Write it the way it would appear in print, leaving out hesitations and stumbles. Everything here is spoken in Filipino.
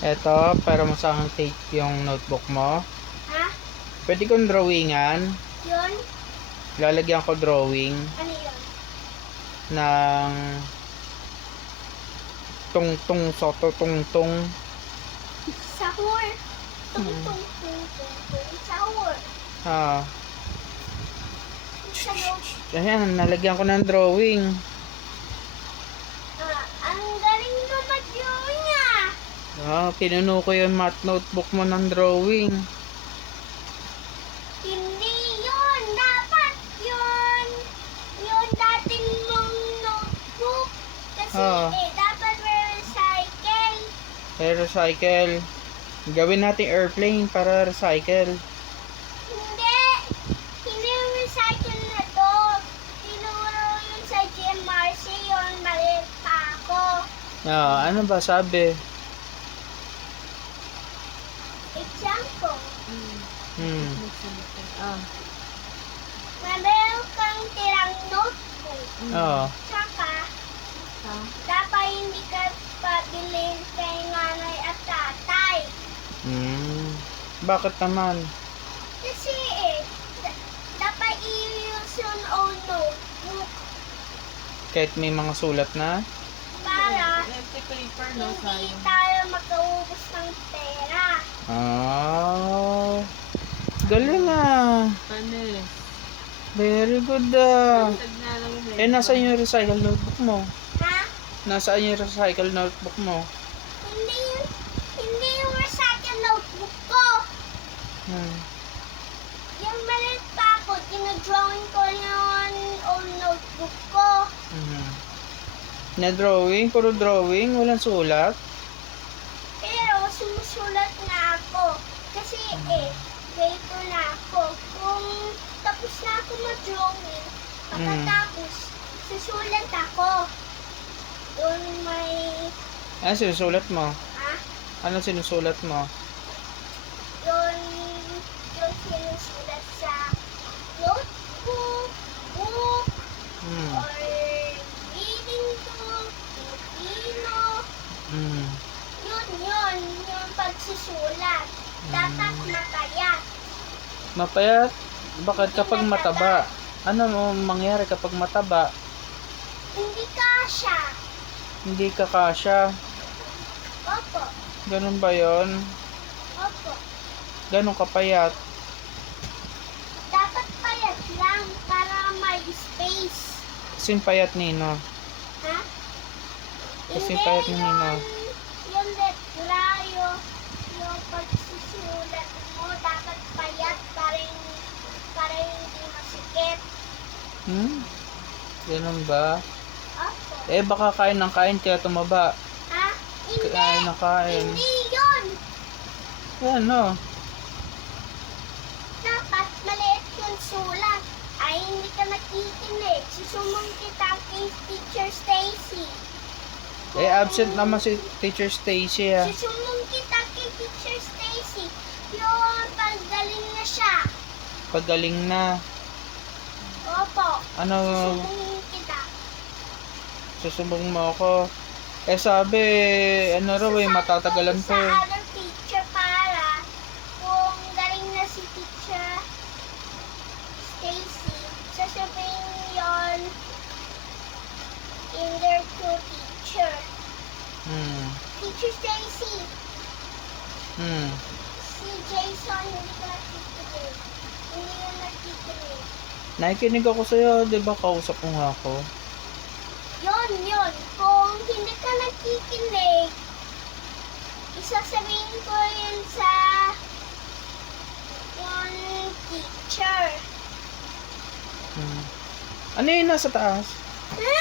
Eto, para mo sa akin take yung notebook mo. Ha? Pwede kong drawingan. Yun? Lalagyan ko drawing Ano yun? ng tungtong soto tungtong. Sahur. Tung. Sahur. Ah, Sa note. ayan, nalagyan ko ng drawing. Ang galing mo mag-drawing ah. Pinuno ko yung math notebook mo ng drawing. Hindi yun. Dapat yun. Yung dating mong notebook. Kasi dapat recycle. Recycle. Gawin natin airplane para recycle. Hindi. Hindi yung recycle na to. Tinuro yun sa GMRC yun. Maliit pa ako. Ano ba sabi? Example. Hmm. Meron kang tirang notebook. Tsaka, dapat hindi ka pabilin kay nanay at tatay. Bakit naman? Kasi dapat i-use yung own notebook Kahit may mga sulat na? para paper, hindi tayo magkaubos ng pera. Galing ah. Panis. Very good nasaan yung recycle notebook mo? Ha? Nasaan yung recycle notebook mo? Hindi yung recycle notebook ko. Yung maliit pa ako, dinadrawing ko yung own notebook ko. Na drawing? Puro drawing? Walang sulat? Pero sumusulat na ako. Kasi grade 2 na ako. Kung tapos na ako mag-drawing, pagkatapos, susulat ako. Doon may, Ano sinusulat mo? ha? Ano sinusulat mo? Yun sinusulat sa notebook, book, or reading book, Filipino. Yun, yung pagsusulat. Dapat matayat. Mapayat? Bakit kapag mataba? Ano mo mangyari kapag mataba? Hindi kasha. Hindi ka kasya. Opo, Ganun ba yon? opo. Ganun kapayat? Dapat payat lang para may space. Sin payat nino? Ha? Kasi payat ni Nino. Yung letra, yung pagsusulat mo, dapat payat para hindi masikip. Ganun ba? Opo. Baka kain ng kain kaya tumaba. Ha? Hindi. Kain ng kain. Hindi yun. Yan no. Dapat maliit yung sulat. Ay, hindi ka nakikinig. Susumong kita kay Teacher Stacy. Absent naman si Teacher Stacy ah. Susumong kita kay Teacher Stacy. Yung paggaling na siya. Pagaling na. Opo. Ano, Susumong kita. susubong mo ako. Sabi, ano raw matatagalan to eh. Sa other teacher para kung galing na si Teacher Stacy, sasabihin yon in their two teacher. Teacher Stacy, si Jason hindi ka nakikinig. Hindi yun nakikinig. Nakikinig ako sa'yo, di ba kausap mo nga ako? Yun. Kung hindi ka nakikinig, isasabihin ko yun sa yung teacher. Ano yun nasa taas? Ha?